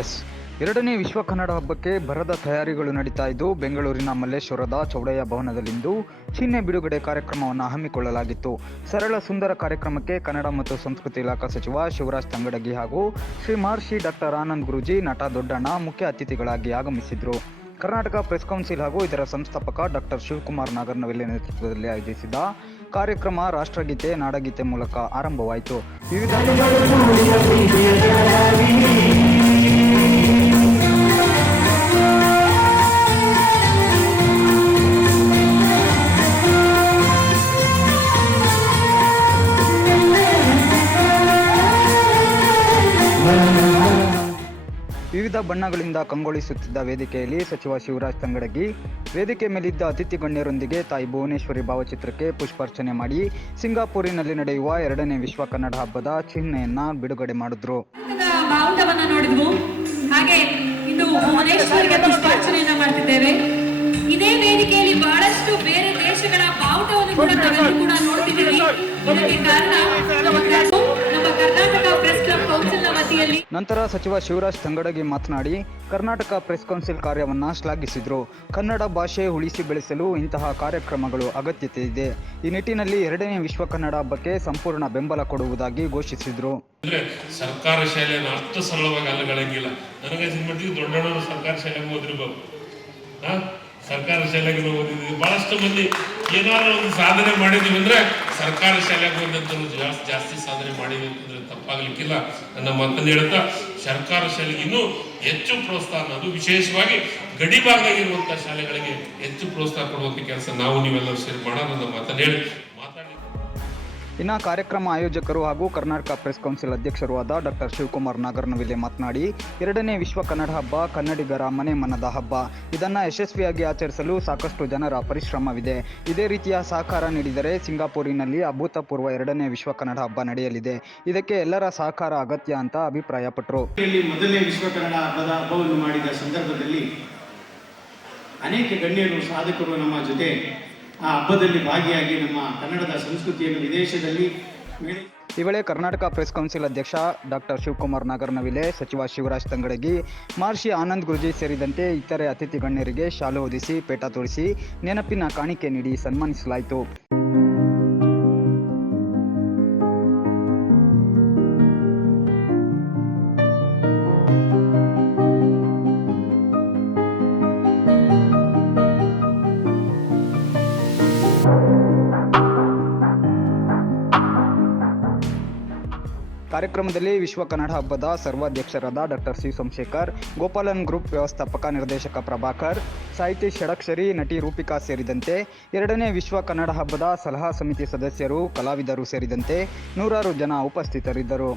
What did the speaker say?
S ಎರಡನೇ ವಿಶ್ವ ಕನ್ನಡ ಹಬ್ಬಕ್ಕೆ ಭರದ ತಯಾರಿಗಳು ನಡೀತಾ ಇದ್ದು, ಬೆಂಗಳೂರಿನ ಮಲ್ಲೇಶ್ವರದ ಚೌಡಯ್ಯ ಭವನದಲ್ಲಿಂದು ಚಿಹ್ನೆ ಬಿಡುಗಡೆ ಕಾರ್ಯಕ್ರಮವನ್ನು ಹಮ್ಮಿಕೊಳ್ಳಲಾಗಿತ್ತು. ಸರಳ ಸುಂದರ ಕಾರ್ಯಕ್ರಮಕ್ಕೆ ಕನ್ನಡ ಮತ್ತು ಸಂಸ್ಕೃತಿ ಇಲಾಖಾ ಸಚಿವ ಶಿವರಾಜ್ ತಂಗಡಗಿ ಹಾಗೂ ಶ್ರೀ ಮಹರ್ಷಿ ಡಾಕ್ಟರ್ ಆನಂದ್ ಗುರೂಜಿ, ನಟ ದೊಡ್ಡಣ್ಣ ಮುಖ್ಯ ಅತಿಥಿಗಳಾಗಿ ಆಗಮಿಸಿದ್ರು. ಕರ್ನಾಟಕ ಪ್ರೆಸ್ ಕೌನ್ಸಿಲ್ ಹಾಗೂ ಇದರ ಸಂಸ್ಥಾಪಕ ಡಾಕ್ಟರ್ ಶಿವಕುಮಾರ್ ನಾಗರನವೆಲೆ ನೇತೃತ್ವದಲ್ಲಿ ಆಯೋಜಿಸಿದ ಕಾರ್ಯಕ್ರಮ ರಾಷ್ಟ್ರಗೀತೆ, ನಾಡಗೀತೆ ಮೂಲಕ ಆರಂಭವಾಯಿತು. ವಿವಿಧ ಬಣ್ಣಗಳಿಂದ ಕಂಗೊಳಿಸುತ್ತಿದ್ದ ವೇದಿಕೆಯಲ್ಲಿ ಸಚಿವ ಶಿವರಾಜ್ ತಂಗಡಗಿ ವೇದಿಕೆ ಮೇಲಿದ್ದ ಅತಿಥಿ ಗಣ್ಯರೊಂದಿಗೆ ತಾಯಿ ಭುವನೇಶ್ವರಿ ಭಾವಚಿತ್ರಕ್ಕೆ ಪುಷ್ಪಾರ್ಚನೆ ಮಾಡಿ ಸಿಂಗಾಪುರಿನಲ್ಲಿ ನಡೆಯುವ ಎರಡನೇ ವಿಶ್ವ ಕನ್ನಡ ಹಬ್ಬದ ಚಿಹ್ನೆಯನ್ನ ಬಿಡುಗಡೆ ಮಾಡಿದ್ರು. ಹಾಗೆ ಇಂದು ಭುವನೇಶ್ವರಿಗೆ ಪುಷ್ಪಾರ್ಚನೆಯನ್ನ ಮಾಡ್ತಿದ್ದೇವೆ. ಇದೇ ವೇದಿಕೆಯಲ್ಲಿ ಬಹಳಷ್ಟು ಬೇರೆ ದೇಶಗಳ ಬಾವುಟವನ್ನು ಕೂಡ ನಾವೆಲ್ಲರೂ ಕೂಡ ನೋಡ್ತಿದ್ದೀವಿ. ಇದಕ್ಕೆ ಕಾರಣ ನಮ್ಮ ಕರ್ನಾಟಕ ಪ್ರೆಸ್ ಕ್ಲಬ್ ಕೌನ್ಸಿಲ್ನ ವತಿಯಲ್ಲಿ. ನಂತರ ಸಚಿವ ಶಿವರಾಜ್ ತಂಗಡಗಿ ಮಾತನಾಡಿ, ಕರ್ನಾಟಕ ಪ್ರೆಸ್ ಕೌನ್ಸಿಲ್ ಕಾರ್ಯವನ್ನ ಶ್ಲಾಘಿಸಿದ್ರು. ಕನ್ನಡ ಭಾಷೆ ಉಳಿಸಿ ಬೆಳೆಸಲು ಇಂತಹ ಕಾರ್ಯಕ್ರಮಗಳು ಅಗತ್ಯತೆ ಇದೆ. ಈ ನಿಟ್ಟಿನಲ್ಲಿ ಎರಡನೇ ವಿಶ್ವ ಕನ್ನಡ ಹಬ್ಬಕ್ಕೆ ಸಂಪೂರ್ಣ ಬೆಂಬಲ ಕೊಡುವುದಾಗಿ ಘೋಷಿಸಿದ್ರು. ಸರ್ಕಾರ ಶಾಲೆಯನ್ನು ಅಷ್ಟು ಸರಳವಾಗಿ ಅಲ್ಲಗಳಂಗಿಲ್ಲ. ನನಗೆ ಮಟ್ಟಿಗೆ ದೊಡ್ಡವರು ಸರ್ಕಾರ ಶಾಲೆಗೆ ಓದಿರ್ಬೋದು, ಸರ್ಕಾರ ಶಾಲೆಗೆ ಓದಿದ್ವಿ. ಬಹಳಷ್ಟು ಮಂದಿ ಏನಾದ್ರು ಒಂದು ಸಾಧನೆ ಮಾಡಿದೀವಿ ಅಂದ್ರೆ ಸರ್ಕಾರ ಶಾಲೆಗೆ ಓದಿದಂತರು ಜಾಸ್ತಿ ಸಾಧನೆ ಮಾಡಿದ್ವಿ ಅಂತಂದ್ರೆ ತಪ್ಪಾಗ್ಲಿಕ್ಕಿಲ್ಲ. ನನ್ನ ಮಾತನ್ನು ಹೇಳ್ತಾ, ಸರ್ಕಾರ ಶಾಲೆಗೆ ಇನ್ನೂ ಹೆಚ್ಚು ಪ್ರೋತ್ಸಾಹ, ಅದು ವಿಶೇಷವಾಗಿ ಗಡಿ ಭಾಗದಾಗಿರುವಂತಹ ಶಾಲೆಗಳಿಗೆ ಹೆಚ್ಚು ಪ್ರೋತ್ಸಾಹ ಕೊಡುವಂತ ಕೆಲಸ ನಾವು ನೀವೆಲ್ಲರೂ ಸೇರಿ ಮಾಡೋಣ ನನ್ನ ಮಾತನ್ನು ಹೇಳಿ ಮಾತಾಡಿ. ಇನ್ನು ಕಾರ್ಯಕ್ರಮ ಆಯೋಜಕರು ಹಾಗೂ ಕರ್ನಾಟಕ ಪ್ರೆಸ್ ಕೌನ್ಸಿಲ್ ಅಧ್ಯಕ್ಷರೂ ಆದ ಡಾಕ್ಟರ್ ಶಿವಕುಮಾರ್ ನಾಗರನವೆಲೆ ಮಾತನಾಡಿ, ಎರಡನೇ ವಿಶ್ವ ಕನ್ನಡ ಹಬ್ಬ ಕನ್ನಡಿಗರ ಮನೆ ಮನದ ಹಬ್ಬ. ಇದನ್ನು ಯಶಸ್ವಿಯಾಗಿ ಆಚರಿಸಲು ಸಾಕಷ್ಟು ಜನರ ಪರಿಶ್ರಮವಿದೆ. ಇದೇ ರೀತಿಯ ಸಹಕಾರ ನೀಡಿದರೆ ಸಿಂಗಾಪುರಿನಲ್ಲಿ ಅಭೂತಪೂರ್ವ ಎರಡನೇ ವಿಶ್ವ ಕನ್ನಡ ಹಬ್ಬ ನಡೆಯಲಿದೆ. ಇದಕ್ಕೆ ಎಲ್ಲರ ಸಹಕಾರ ಅಗತ್ಯ ಅಂತ ಅಭಿಪ್ರಾಯಪಟ್ಟರು. ಮೊದಲನೇ ವಿಶ್ವ ಕನ್ನಡ ಹಬ್ಬವನ್ನು ಮಾಡಿದ ಸಂದರ್ಭದಲ್ಲಿ ಅನೇಕ ಗಣ್ಯರು, ಸಾಧಕರು ನಮ್ಮ ಜೊತೆ ಆ ಹಬ್ಬದಲ್ಲಿ ಭಾಗಿಯಾಗಿ ನಮ್ಮ ಕನ್ನಡದ ಸಂಸ್ಕೃತಿಯನ್ನು ವಿದೇಶದಲ್ಲಿ. ಈ ವೇಳೆ ಕರ್ನಾಟಕ ಪ್ರೆಸ್ ಕೌನ್ಸಿಲ್ ಅಧ್ಯಕ್ಷ ಡಾಕ್ಟರ್ ಶಿವಕುಮಾರ್ ನಾಗರನವೆಲೆ, ಸಚಿವ ಶಿವರಾಜ್ ತಂಗಡಗಿ, ಮಹರ್ಷಿ ಆನಂದ್ ಗುರೂಜಿ ಸೇರಿದಂತೆ ಇತರೆ ಅತಿಥಿ ಗಣ್ಯರಿಗೆ ಶಾಲು ಹೊದಿಸಿ, ಪೇಟ ತೋರಿಸಿ, ನೆನಪಿನ ಕಾಣಿಕೆ ನೀಡಿ ಸನ್ಮಾನಿಸಲಾಯಿತು. ಕಾರ್ಯಕ್ರಮದಲ್ಲಿ ವಿಶ್ವ ಕನ್ನಡ ಹಬ್ಬದ ಸರ್ವಾಧ್ಯಕ್ಷರಾದ doctor C Somashekhar, Gopalan group ವ್ಯವಸ್ಥಾಪಕ ನಿರ್ದೇಶಕ ಪ್ರಭಾಕರ್, ಸಾಹಿತಿ ಷಡಕ್ಷರಿ, ನಟಿ ರೂಪಿಕಾ ಸೇರಿದಂತೆ ಎರಡನೇ ವಿಶ್ವ ಕನ್ನಡ ಹಬ್ಬದ ಸಲಹಾ ಸಮಿತಿ ಸದಸ್ಯರು, ಕಲಾವಿದರು ಸೇರಿದಂತೆ ನೂರಾರು ಜನ ಉಪಸ್ಥಿತರಿದ್ದರು.